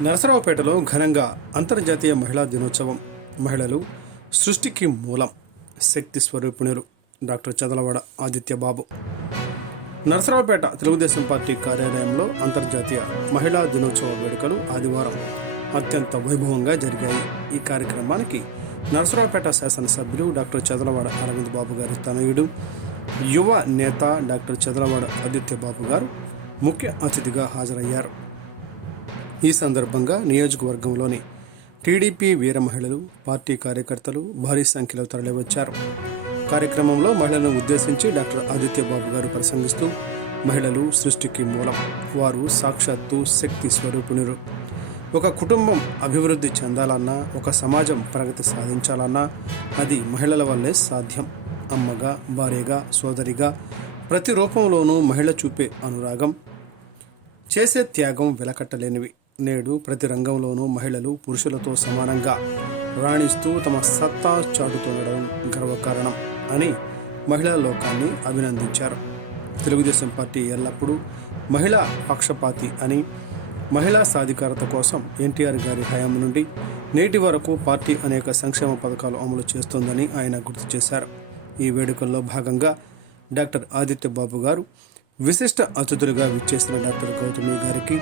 నరసరావుపేటలో ఘనంగా అంతర్జాతీయ మహిళా దినోత్సవం. మహిళలు సృష్టికి మూలం, శక్తి స్వరూపిణులు. డాక్టర్ చదలవాడ ఆదిత్యబాబు. నరసరావుపేట తెలుగుదేశం పార్టీ కార్యాలయంలో అంతర్జాతీయ మహిళా దినోత్సవ వేడుకలు ఆదివారం అత్యంత వైభవంగా జరిగాయి. ఈ కార్యక్రమానికి నరసరావుపేట శాసనసభ్యులు డాక్టర్ చదలవాడ అరవింద్ బాబు గారి తనయుడు, యువ నేత డాక్టర్ చదలవాడ ఆదిత్యబాబు గారు ముఖ్య అతిథిగా హాజరయ్యారు. ఈ సందర్భంగా నియోజకవర్గంలోని టీడీపీ వీర మహిళలు, పార్టీ కార్యకర్తలు భారీ సంఖ్యలో తరలివచ్చారు. కార్యక్రమంలో మహిళలను ఉద్దేశించి డాక్టర్ ఆదిత్యబాబు గారు ప్రసంగిస్తూ, మహిళలు సృష్టికి మూలం, వారు సాక్షాత్తు శక్తి స్వరూపిణులు. ఒక కుటుంబం అభివృద్ధి చెందాలన్నా, ఒక సమాజం ప్రగతి సాధించాలన్నా అది మహిళల వల్లే సాధ్యం. అమ్మగా, భార్యగా, సోదరిగా ప్రతి రూపంలోనూ మహిళ చూపే అనురాగం, చేసే త్యాగం వెలకట్టలేనివి. నేడు ప్రతి రంగంలోనూ మహిళలు పురుషులతో సమానంగా రాణిస్తూ తమ సత్తా చాటుతుండడం గర్వకారణం అని మహిళా లోకాన్ని అభినందించారు. తెలుగుదేశం పార్టీ ఎల్లప్పుడూ మహిళా పక్షపాతి అని, మహిళా సాధికారత కోసం ఎన్టీఆర్ గారి హయాం నుండి నేటి వరకు పార్టీ అనేక సంక్షేమ పథకాలు అమలు చేస్తోందని ఆయన గుర్తు చేశారు. ఈ వేడుకల్లో భాగంగా డాక్టర్ ఆదిత్యబాబు గారు విశిష్ట అతిథులుగా విచ్చేసిన డాక్టర్ గౌతమి గారికి,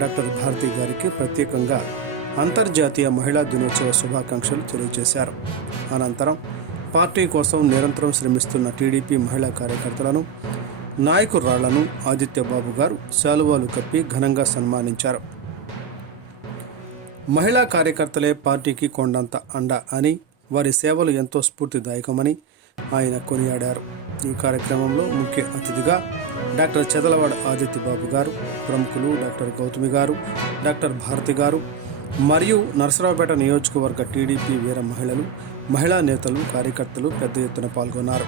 డాక్టర్ భారతి గారికి ప్రత్యేకంగా అంతర్జాతీయ మహిళా దినోత్సవ శుభాకాంక్షలు తెలియజేశారు. అనంతరం పార్టీ కోసం నిరంతరం శ్రమిస్తున్న టీడీపీ మహిళా కార్యకర్తలను, నాయకురాళ్లను ఆదిత్యబాబు గారు శాలువాలు కప్పి ఘనంగా సన్మానించారు. మహిళా కార్యకర్తలే పార్టీకి కొండంత అండ అని, వారి సేవలు ఎంతో స్ఫూర్తిదాయకమని ఆయన కొనియాడారు. ఈ కార్యక్రమంలో ముఖ్య అతిథిగా డాక్టర్ చదలవాడ ఆదిత్యబాబు గారు, ప్రముఖులు డాక్టర్ గౌతమి గారు, డాక్టర్ భారతి గారు మరియు నరసరావుపేట నియోజకవర్గ టీడీపీ వీర మహిళలు, మహిళా నేతలు, కార్యకర్తలు పెద్ద ఎత్తున పాల్గొన్నారు.